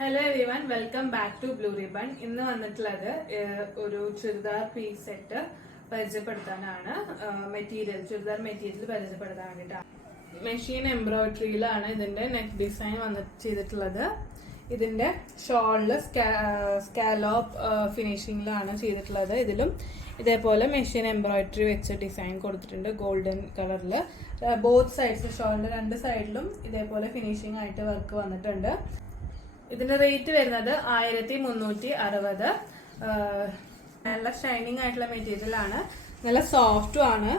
Hello everyone, welcome back to blue ribbon. ഇന്ന് വന്നിട്ടുള്ളത് ഒരു ചുരിദാർ പീസ് സെറ്റ് പരിചയപ്പെടുത്താനാണ്. ചുരിദാർ മെറ്റീരിയൽ പരിചയപ്പെടുത്താൻ വേണ്ടിയിട്ടാണ്. മെഷീൻ എംബ്രോയിഡറിയിലാണ് ഇതിന്റെ നെക്ക് ഡിസൈൻ ചെയ്തിട്ടുള്ളത്. ഇതിന്റെ ഷോളില് സ്കാലോപ്പ് ഫിനിഷിംഗിലാണ് ചെയ്തിട്ടുള്ളത്. ഇതിലും ഇതേപോലെ മെഷീൻ എംബ്രോയിഡറി വെച്ച് ഡിസൈൻ കൊടുത്തിട്ടുണ്ട് ഗോൾഡൻ കളറില്. ബോത്ത് സൈഡ്സ് ഷോളിന്റെ രണ്ട് സൈഡിലും ഇതേപോലെ ഫിനിഷിംഗ് ആയിട്ട് വർക്ക് വന്നിട്ടുണ്ട്. ഇതിന്റെ റേറ്റ് വരുന്നത് 1360. നല്ല ഷൈനിങ് ആയിട്ടുള്ള മെറ്റീരിയൽ ആണ്, നല്ല സോഫ്റ്റും ആണ്.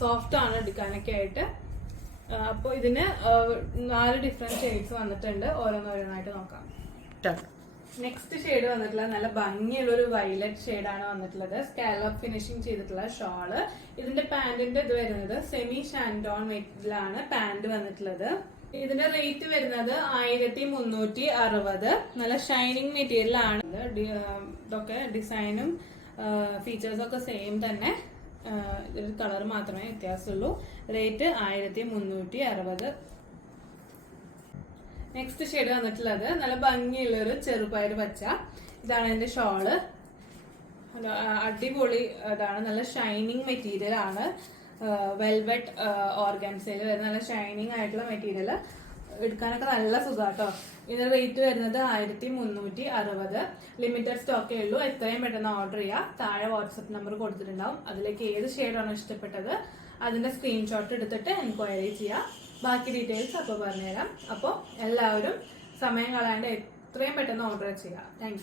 സോഫ്റ്റ് ആണ് എടുക്കാനൊക്കെ ആയിട്ട്. അപ്പോൾ ഇതിന് 4 ഡിഫറെന്റ് ഷെയ്ഡ്സ് വന്നിട്ടുണ്ട്. ഓരോന്നോരോന്നായിട്ട് നോക്കാം. നെക്സ്റ്റ് ഷെയ്ഡ് വന്നിട്ടുള്ളത് നല്ല ഭംഗിയുള്ള ഒരു വയലറ്റ് ഷെയ്ഡാണ് വന്നിട്ടുള്ളത്. സ്കാലപ്പ് ഫിനിഷിംഗ് ചെയ്തിട്ടുള്ള ഷോള്. ഇതിന്റെ പാന്റിന്റെ ഇത് വരുന്നത് സെമി ഷാൻഡോൺ മെറ്റീരിയലാണ് പാന്റ് വന്നിട്ടുള്ളത്. ഇതിന്റെ റേറ്റ് വരുന്നത് 1360. നല്ല ഷൈനിങ് മെറ്റീരിയൽ ആണ്. ഇതൊക്കെ ഡിസൈനും ഫീച്ചേഴ്സും ഒക്കെ സെയിം തന്നെ, ഇതിൽ കളർ മാത്രമേ വ്യത്യാസമുള്ളൂ. റേറ്റ് 1360. നെക്സ്റ്റ് ഷെയ്ഡ് വന്നിട്ടുള്ളത് നല്ല ഭംഗിയുള്ള ഒരു ചെറുപയർ പച്ച. ഇതാണ് ഇതിന്റെ ഷോള്. അടിപൊളി ഇതാണ്, നല്ല ഷൈനിങ് മെറ്റീരിയൽ ആണ്. വെൽവെറ്റ് ഓർഗൻസയിൽ വരുന്ന നല്ല ഷൈനിങ് ആയിട്ടുള്ള മെറ്റീരിയൽ. എടുക്കാനൊക്കെ നല്ല സുഖാട്ടോ. ഇതിന്റെ റേറ്റ് വരുന്നത് 1360. ലിമിറ്റഡ് സ്റ്റോക്കേ ഉള്ളൂ. എത്രയും പെട്ടെന്ന് ഓർഡർ ചെയ്യുക. താഴെ വാട്സപ്പ് നമ്പർ കൊടുത്തിട്ടുണ്ടാവും. അതിലേക്ക് ഏത് ഷെയ്ഡാണോ ഇഷ്ടപ്പെട്ടത് അതിന്റെ സ്ക്രീൻഷോട്ട് എടുത്തിട്ട് എൻക്വയറി ചെയ്യുക. ബാക്കി ഡീറ്റെയിൽസ് അപ്പോൾ പറഞ്ഞുതരാം. അപ്പോൾ എല്ലാവരും സമയം കളയാണ്ട് എത്രയും പെട്ടെന്ന് ഓർഡർ ചെയ്യുക. താങ്ക്